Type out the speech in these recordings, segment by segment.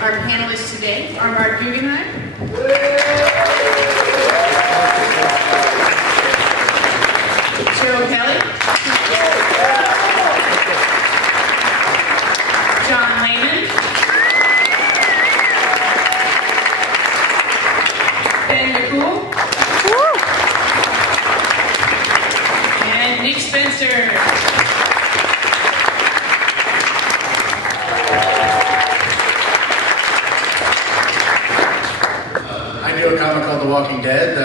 our panelists today are Mark Guggenheim, Joe Kelly, John Lehman, Ben McCool, and Nick Spencer. I do a comic called The Walking Dead,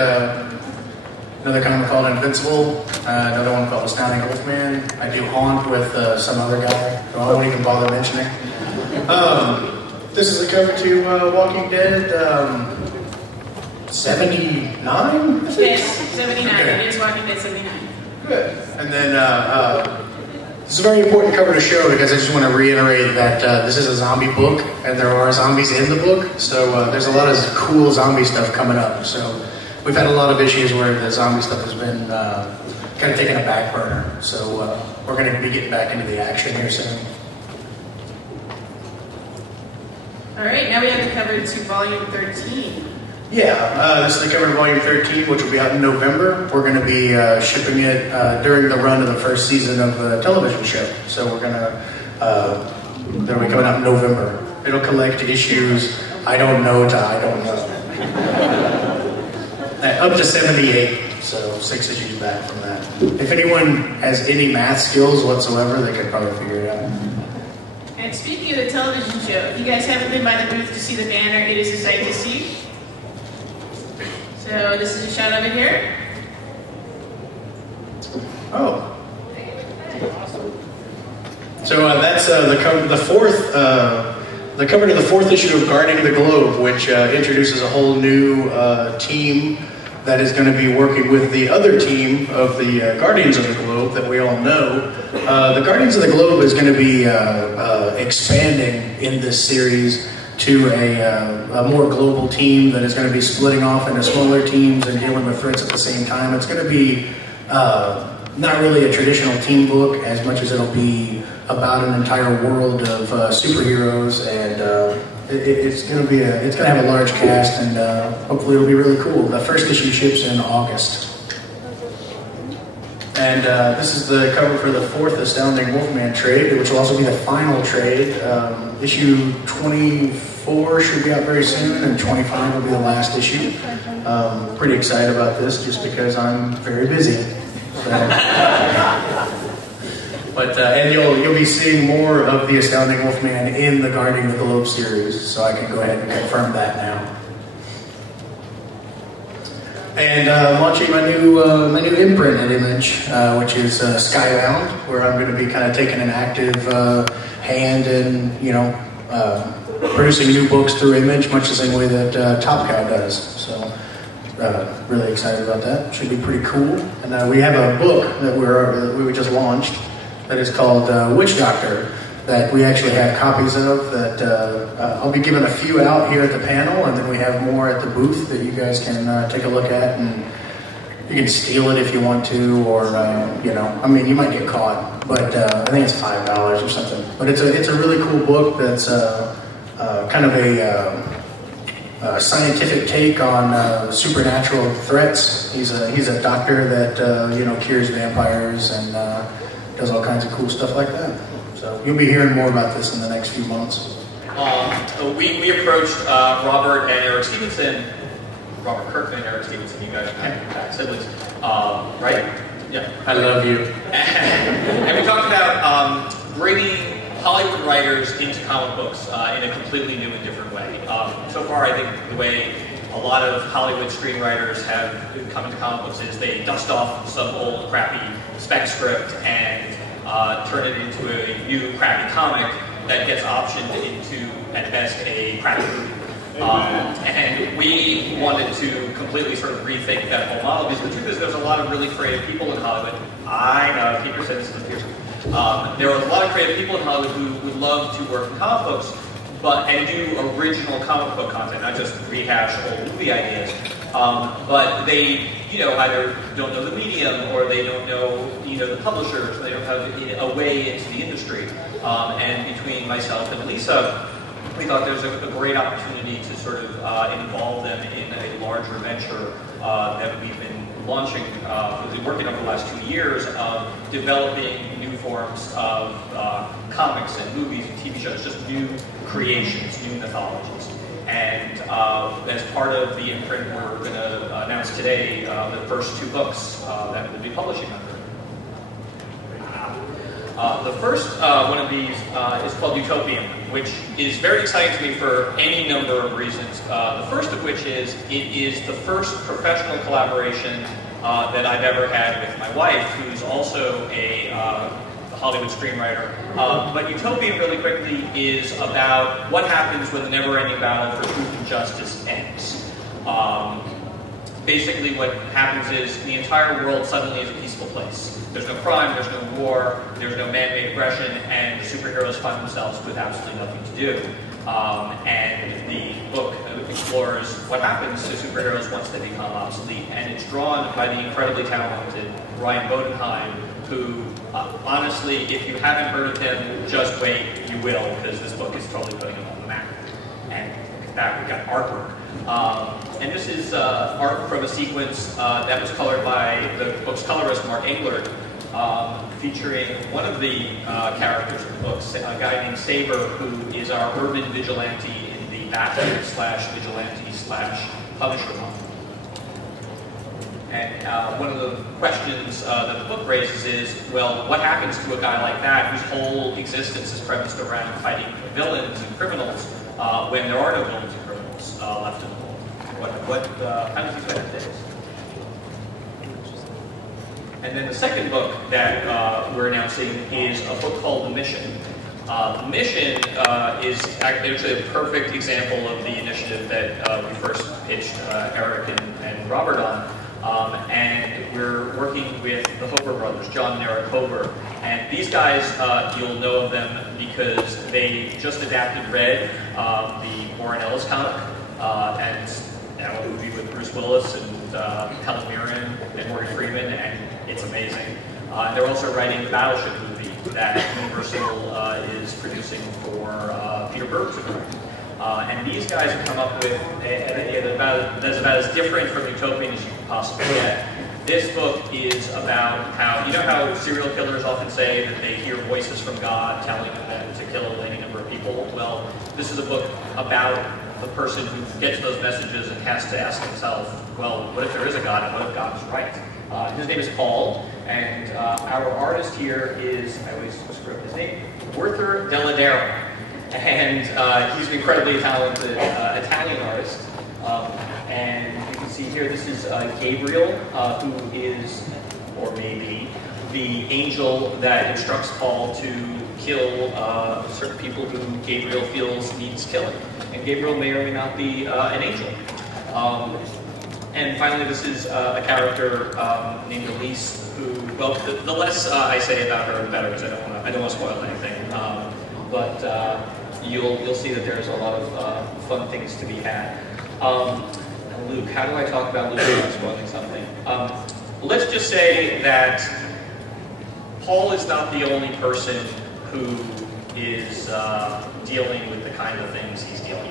another comic called Invincible, another one called Astounding Wolfman. I do Haunt with some other guy who I won't even bother mentioning. This is the cover to Walking Dead 79, I think? Yes, 79. Okay. It is Walking Dead 79. Good. And then this is a very important cover to show because I just want to reiterate that this is a zombie book and there are zombies in the book. So there's a lot of cool zombie stuff coming up. So we've had a lot of issues where the zombie stuff has been kind of taking a back burner. So we're going to be getting back into the action here soon. All right, now we have to cover to volume 13. Yeah, this is the cover of volume 13, which will be out in November. We're going to be shipping it during the run of the first season of the television show. So we're going to, that'll be coming out in November. It'll collect issues, I don't know to I don't know. Up to 78, so 6 issues back from that. If anyone has any math skills whatsoever, they could probably figure it out. And speaking of the television show, if you guys haven't been by the booth to see the banner, it is a sight to see. So this is a shot of it here. Oh. So that's the cover to the fourth issue of Guarding the Globe, which introduces a whole new team that is going to be working with the other team of the Guardians of the Globe that we all know. The Guardians of the Globe is going to be expanding in this series to a more global team that is going to be splitting off into smaller teams and dealing with threats at the same time. It's going to be not really a traditional team book as much as it'll be about an entire world of superheroes, and it's going to have a large cast, and hopefully it'll be really cool. The first issue ships in August. And this is the cover for the 4th Astounding Wolfman trade, which will also be the final trade. Issue 24 should be out very soon, and 25 will be the last issue. Pretty excited about this, just because I'm very busy. So. But and you'll be seeing more of the Astounding Wolfman in the Guarding the Globe series, so I can go ahead and confirm that now. And launching my new imprint at Image, which is Skybound, where I'm going to be kind of taking an active hand in, producing new books through Image, much the same way that Top Cow does. So really excited about that. Should be pretty cool. And we have a book that we just launched that is called Witch Doctor, that we actually have copies of, that I'll be giving a few out here at the panel, and then we have more at the booth that you guys can take a look at, and you can steal it if you want to, or you might get caught, but I think it's $5 or something. But it's a really cool book that's kind of a scientific take on supernatural threats. He's a doctor that cures vampires and does all kinds of cool stuff like that. So you'll be hearing more about this in the next few months. We approached Robert and Eric Stevenson, Robert Kirkman and Eric Stevenson, you guys are siblings, right? Yeah. I love you. And we talked about bringing Hollywood writers into comic books in a completely new and different way. So far, I think the way a lot of Hollywood screenwriters have come into comic books is they dust off some old crappy spec script and turn it into a new crappy comic that gets optioned into, at best, a crappy movie. And we wanted to completely sort of rethink that whole model, because the truth is there's a lot of really creative people in Hollywood. I know, keep your sentences here. There are a lot of creative people in Hollywood who would love to work in comic books, and do original comic book content, not just rehash old movie ideas. But they, either don't know the medium, or they don't know, the publishers, or they don't have a way into the industry. And between myself and Lisa, we thought there was a great opportunity to sort of involve them in a larger venture that we've been launching, we've been working on for the last 2 years of developing new forms of comics and movies and TV shows, just new creations, new mythologies. And as part of the imprint, we're going to announce today the first 2 books that we'll be publishing under. The first one of these is called Utopia, which is very exciting to me for any number of reasons. The first of which is it is the first professional collaboration that I've ever had with my wife, who's also a Hollywood screenwriter. But Utopia, really quickly, is about what happens when the never-ending battle for truth and justice ends. Basically, what happens is the entire world suddenly is a peaceful place. There's no crime, there's no war, there's no man-made aggression, and the superheroes find themselves with absolutely nothing to do. And the book explores what happens to superheroes once they become obsolete. And it's drawn by the incredibly talented Ryan Bodenheim, who, honestly, if you haven't heard of him, just wait, you will, because this book is totally putting him on the map. And look at that, we've got artwork. And this is art from a sequence that was colored by the book's colorist, Mark Englert, featuring one of the characters in the book, a guy named Saber, who is our urban vigilante in the Batman/vigilante/Punisher model. And one of the questions that the book raises is, well, what happens to a guy like that whose whole existence is premised around fighting villains and criminals when there are no villains and criminals left in the world? How does he spend his days? And then the second book that we're announcing is a book called The Mission. The Mission is actually a perfect example of the initiative that we first pitched Eric and Robert on. And we're working with the Hober brothers, John and Eric Hober. And these guys, you'll know of them because they just adapted Red, the Warren Ellis comic, and now a movie with Bruce Willis and Helen Mirren and Morgan Freeman, and it's amazing. They're also writing the Battleship movie that Universal is producing for Peter Berg to direct. And these guys have come up with that's about as different from Utopian as you can possibly get. This book is about how, you know how serial killers often say that they hear voices from God telling them to kill any number of people? Well, this is a book about the person who gets those messages and has to ask himself, well, what if there is a God and what if God is right? His name is Paul, and our artist here is, I always screw up his name, Werther Deladero. And he's an incredibly talented Italian artist. And you can see here, this is Gabriel, who is, or maybe, the angel that instructs Paul to kill certain people who Gabriel feels needs killing. And Gabriel may or may not be an angel. And finally, this is a character named Elise, who, well, the less I say about her, the better, because I don't want to spoil anything. But you'll see that there's a lot of fun things to be had. Luke, how do I talk about Luke without spoiling something? Let's just say that Paul is not the only person who is dealing with the kind of things he's dealing